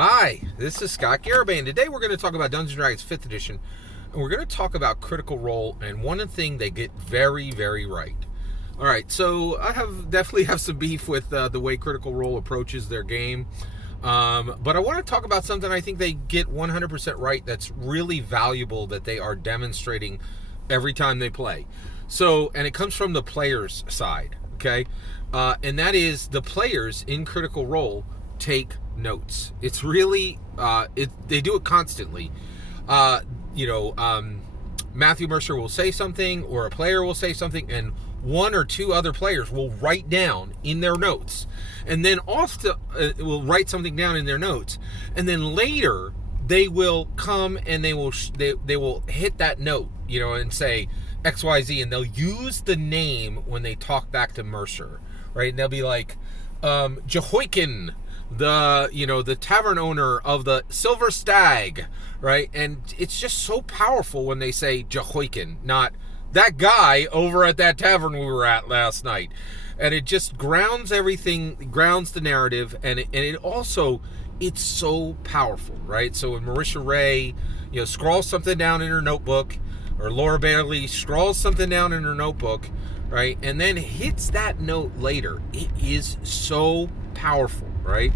Hi, this is Scott Garibay, and today we're going to talk about Dungeons & Dragons 5th edition, and we're going to talk about Critical Role and one thing they get very, very right. All right, so I definitely have some beef with the way Critical Role approaches their game, but I want to talk about something I think they get 100% right that's really valuable that they are demonstrating every time they play. So, and it comes from the players' side, okay? And that is the players in Critical Role take notes. It's really they do it constantly. Matthew Mercer will say something, or a player will say something, and one or two other players will write down in their notes, and then also will write something down in their notes, and then later they will come and they will hit that note, and say XYZ, and they'll use the name when they talk back to Mercer, right? And they'll be like, Jehoiakim, the tavern owner of the Silver Stag, right? And it's just so powerful when they say Jehoiakim, not that guy over at that tavern we were at last night. And it just grounds everything, grounds the narrative, and it's so powerful, right? So when Marisha Ray, scrawls something down in her notebook, or Laura Bailey scrawls something down in her notebook, right, and then hits that note later, it is so powerful, right?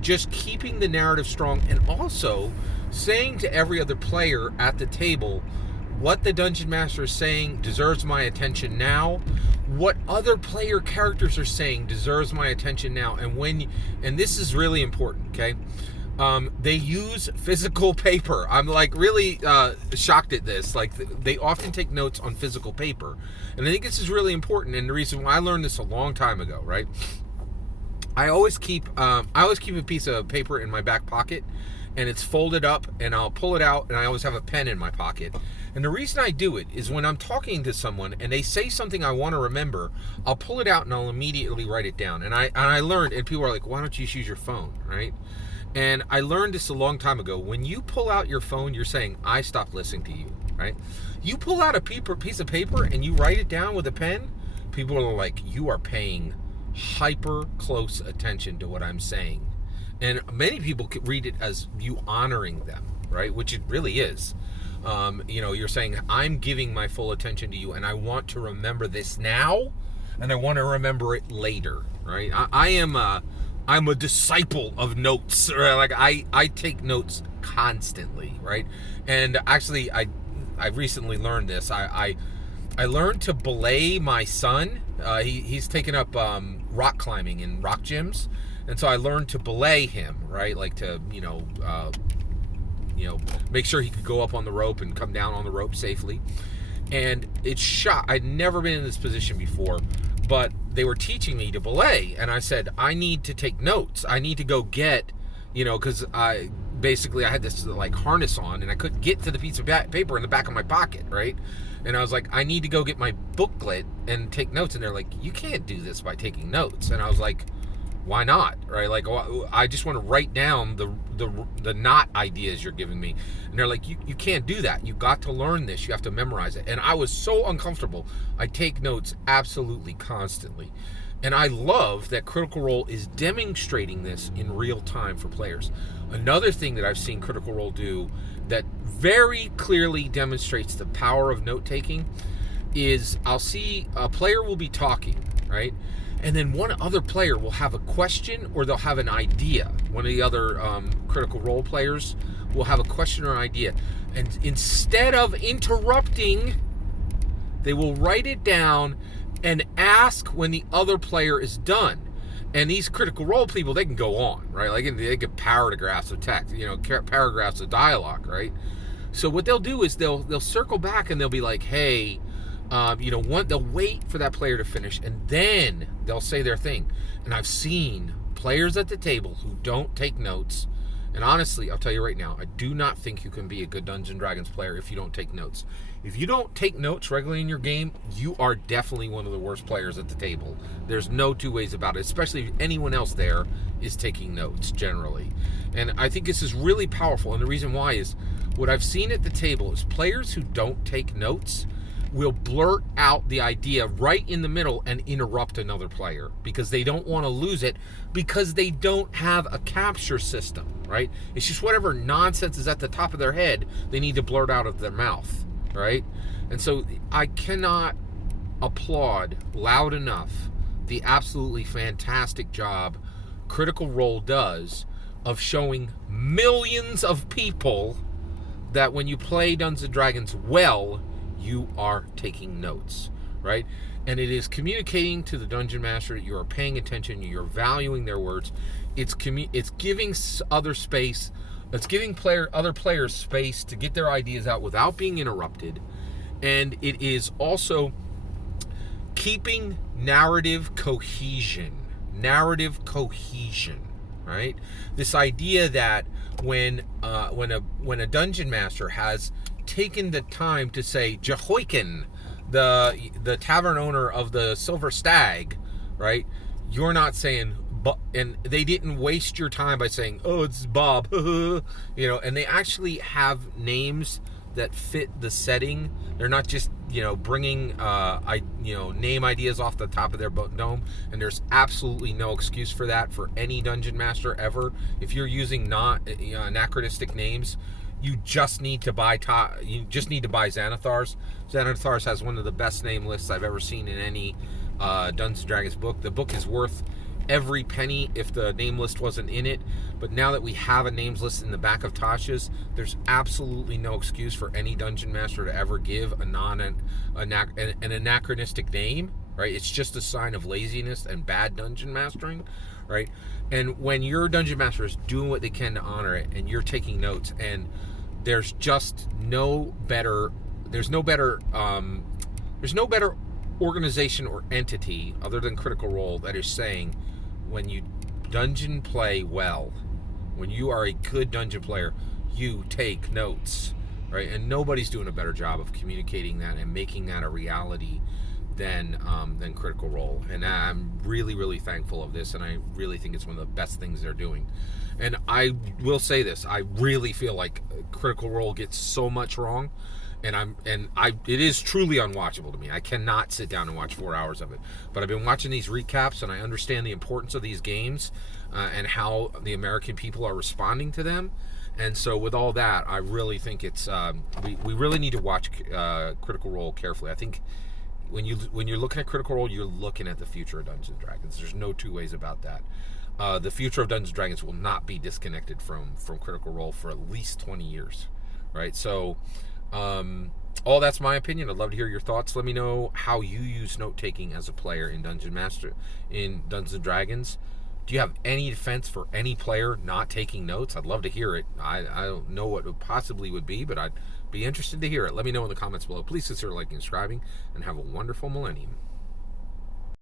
Just keeping the narrative strong, and also saying to every other player at the table, what the Dungeon Master is saying deserves my attention now. What other player characters are saying deserves my attention now. And this is really important, okay? They use physical paper. I'm really shocked at this. They often take notes on physical paper, and I think this is really important. And the reason why I learned this a long time ago, right? I always keep a piece of paper in my back pocket, and it's folded up, and I'll pull it out, and I always have a pen in my pocket. And the reason I do it is when I'm talking to someone and they say something I want to remember, I'll pull it out and I'll immediately write it down. And I learned, and people are like, why don't you just use your phone, right? And I learned this a long time ago. When you pull out your phone, you're saying, I stopped listening to you, right? You pull out a piece of paper and you write it down with a pen, people are like, you are paying hyper close attention to what I'm saying. And many people could read it as you honoring them, right? Which it really is. You're saying, I'm giving my full attention to you, and I want to remember this now, and I want to remember it later, right? I'm a disciple of notes, right? I take notes constantly, right? And actually, I recently learned this. I learned to belay my son. He's taken up rock climbing in rock gyms, and so I learned to belay him, right? Make sure he could go up on the rope and come down on the rope safely. And it's shot. I'd never been in this position before, but they were teaching me to belay, and I said, I need to take notes. I need to go get, because I had this harness on, and I couldn't get to the piece of paper in the back of my pocket, right? And I was like, I need to go get my booklet and take notes. And they're like, you can't do this by taking notes. And I was like, why not, right? I just want to write down the not ideas you're giving me. And they're like, you can't do that. You got to learn this. You have to memorize it. And I was so uncomfortable. I take notes absolutely constantly. And I love that Critical Role is demonstrating this in real time for players. Another thing that I've seen Critical Role do that very clearly demonstrates the power of note-taking is I'll see a player will be talking, right? And then one other player will have a question, or they'll have an idea. One of the other Critical Role players will have a question or an idea. And instead of interrupting, they will write it down and ask when the other player is done. And these Critical Role people, they can go on, right? They get paragraphs of text, paragraphs of dialogue, right? So what they'll do is they'll circle back and they'll be like, hey, they'll wait for that player to finish, and then they'll say their thing. And I've seen players at the table who don't take notes. And honestly, I'll tell you right now, I do not think you can be a good Dungeons & Dragons player if you don't take notes. If you don't take notes regularly in your game, you are definitely one of the worst players at the table. There's no two ways about it, especially if anyone else there is taking notes, generally. And I think this is really powerful, and the reason why is what I've seen at the table is players who don't take notes, will blurt out the idea right in the middle and interrupt another player because they don't want to lose it, because they don't have a capture system, right? It's just whatever nonsense is at the top of their head, they need to blurt out of their mouth, right? And so I cannot applaud loud enough the absolutely fantastic job Critical Role does of showing millions of people that when you play Dungeons & Dragons well, you are taking notes, right? And it is communicating to the Dungeon Master that you are paying attention, you're valuing their words. It's giving other space, it's giving other players space to get their ideas out without being interrupted. And it is also keeping narrative cohesion, right? This idea that when a dungeon master has taken the time to say Jehoiakim, the tavern owner of the Silver Stag, right? You're not saying, but, and they didn't waste your time by saying, oh, it's Bob, and they actually have names that fit the setting. They're not just, bringing, name ideas off the top of their dome. And there's absolutely no excuse for that for any dungeon master ever. If you're using not anachronistic names, you just need to buy Xanathar's. Xanathar's has one of the best name lists I've ever seen in any Dungeons & Dragons book. The book is worth every penny if the name list wasn't in it. But now that we have a names list in the back of Tasha's, there's absolutely no excuse for any dungeon master to ever give an anachronistic name, right? It's just a sign of laziness and bad dungeon mastering, right? And when your dungeon master is doing what they can to honor it, and you're taking notes, and there's no better organization or entity other than Critical Role that is saying, when you dungeon play well, when you are a good dungeon player, you take notes, right? And nobody's doing a better job of communicating that and making that a reality than Critical Role. And I'm really, really thankful of this, and I really think it's one of the best things they're doing. And I will say this, I really feel like Critical Role gets so much wrong, it is truly unwatchable to me. I cannot sit down and watch 4 hours of it. But I've been watching these recaps, and I understand the importance of these games and how the American people are responding to them. And so with all that, I really think it's we really need to watch Critical Role carefully. I think when you're looking at Critical Role, you're looking at the future of Dungeons & Dragons. There's no two ways about that. The future of Dungeons & Dragons will not be disconnected from Critical Role for at least 20 years, right? So all that's my opinion. I'd love to hear your thoughts. Let me know how you use note-taking as a player in Dungeons & Dragons. Do you have any defense for any player not taking notes? I'd love to hear it. I don't know what it possibly would be, but I'd be interested to hear it. Let me know in the comments below. Please consider liking and subscribing, and have a wonderful millennium.